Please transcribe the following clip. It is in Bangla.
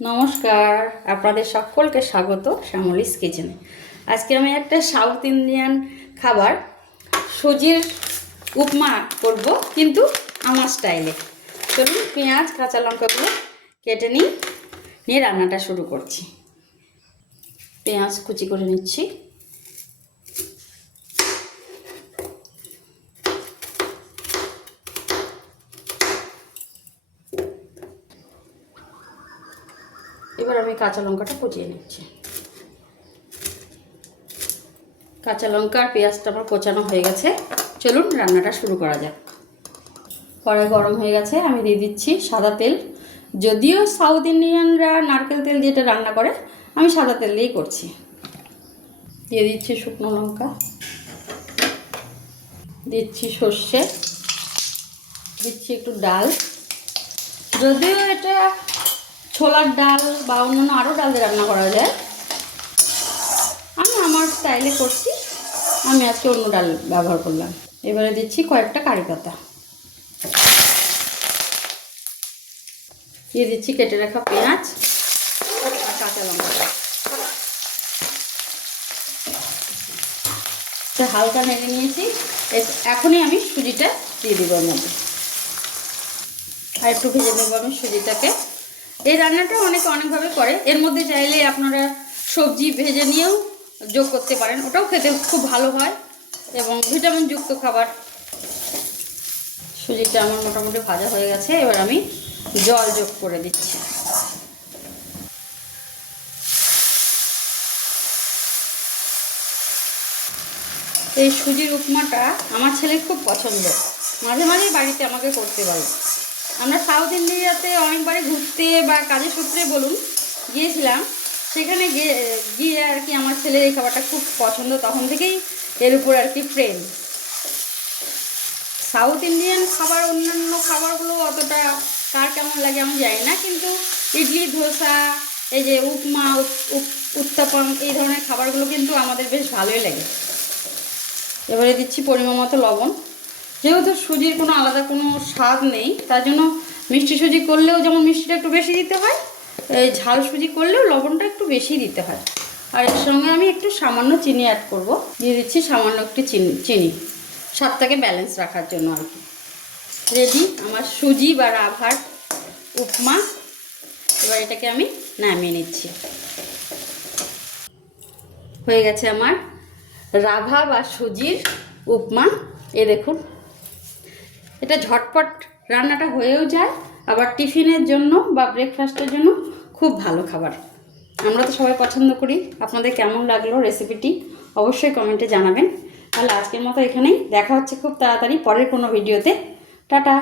নমস্কার, আপনাদের সকলকে স্বাগত শ্যামলিস কিচেনে। আজকে আমি একটা সাউথ ইন্ডিয়ান খাবার সুজির উপমা করব, কিন্তু আমার স্টাইলে। চলুন পেঁয়াজ কাঁচা লঙ্কাগুলো কেটে নিয়ে রান্নাটা শুরু করছি। পেঁয়াজ কুচি করে নিচ্ছি। এবার আমি কাঁচা লঙ্কাটা কুচিয়ে নিচ্ছি। কাঁচা লঙ্কা আর পেঁয়াজটা আমার কোচানো হয়ে গেছে। চলুন রান্নাটা শুরু করা যাক। কড়াই গরম হয়ে গেছে, আমি দিয়ে দিচ্ছি সাদা তেল। যদিও সাউথ ইন্ডিয়ানরা নারকেল তেল যেটা রান্না করে, আমি সাদা তেল দিয়েই করছি। দিয়ে দিচ্ছি শুকনো লঙ্কা, দিচ্ছি সর্ষে, দিচ্ছি একটু ডাল। যদিও এটা ছোলার ডাল বা অন্যান্য আরও ডাল দিয়ে রান্না করা যায়, আমি আমার স্টাইলে করছি। আমি আজকে অন্য ডাল ব্যবহার করলাম। এবারে দিচ্ছি কয়েকটা কারি পাতা, দিয়ে দিচ্ছি কেটে রাখা পেঁয়াজ আর কাঁচা লঙ্কা। হালকা নেড়ে নিয়েছি। এখনই আমি সুজিটা দিয়ে দিব এর মধ্যে, আর একটু ভেজে নেব আমি সুজিটাকে। এই রান্নাটা অনেকভাবে করে। এর মধ্যে চাইলে আপনারা সবজি ভেজে নিয়েও যোগ করতে পারেন, ওটাও খেতে খুব ভালো হয় এবং ভিটামিনযুক্ত খাবার। সুজিটা আমার মোটামুটি ভাজা হয়ে গেছে। এবার আমি জল যোগ করে দিচ্ছি। এই সুজির উপমাটা আমার ছেলের খুব পছন্দ, মাঝে মাঝে বাড়িতে আমাকে করতে বলে। আমরা সাউথ ইন্ডিয়াতে অনেকবারই ঘুরতে বা কাজের সূত্রে বলুন গিয়েছিলাম। সেখানে গিয়ে আর কি আমার ছেলের এই খাবারটা খুব পছন্দ, তখন থেকেই এর উপর আর কি প্রেম। সাউথ ইন্ডিয়ান খাবার অন্যান্য খাবারগুলো অতটা কার কেমন লাগে আমি জানি না, কিন্তু ইডলি ধোসা, এই যে উপমা, উত্তাপম, এই ধরনের খাবারগুলো কিন্তু আমাদের বেশ ভালোই লাগে। এবারে দিচ্ছি পরিমাণ মতো লবণ। যেহেতু সুজির কোনো আলাদা কোনো স্বাদ নেই, তার জন্য মিষ্টি সুজি করলেও যেমন মিষ্টিটা একটু বেশি দিতে হয়, এই ঝাল সুজি করলেও লবণটা একটু বেশি দিতে হয়। আর এর সঙ্গে আমি একটু সামান্য চিনি অ্যাড করব। দিয়ে দিচ্ছি সামান্য একটু চিনি স্বাদটাকে ব্যালেন্স রাখার জন্য আর কি। রেডি আমার সুজি বা রাভার উপমা। এবার এটাকে আমি নামিয়ে নিচ্ছি। হয়ে গেছে আমার রাভা বা সুজির উপমা। এ দেখুন, এটা ঝটপট রান্নাটা হয়েও যায়, আবার টিফিনের জন্য বা ব্রেকফাস্টের জন্য খুব ভালো খাবার। আমরা তো সবাই পছন্দ করি। আপনাদের কেমন লাগলো রেসিপিটি অবশ্যই কমেন্টে জানাবেন। তাহলে আজকের মতো এখানেই, দেখা হচ্ছে খুব তাড়াতাড়ি পরের কোনো ভিডিওতে। টাটা।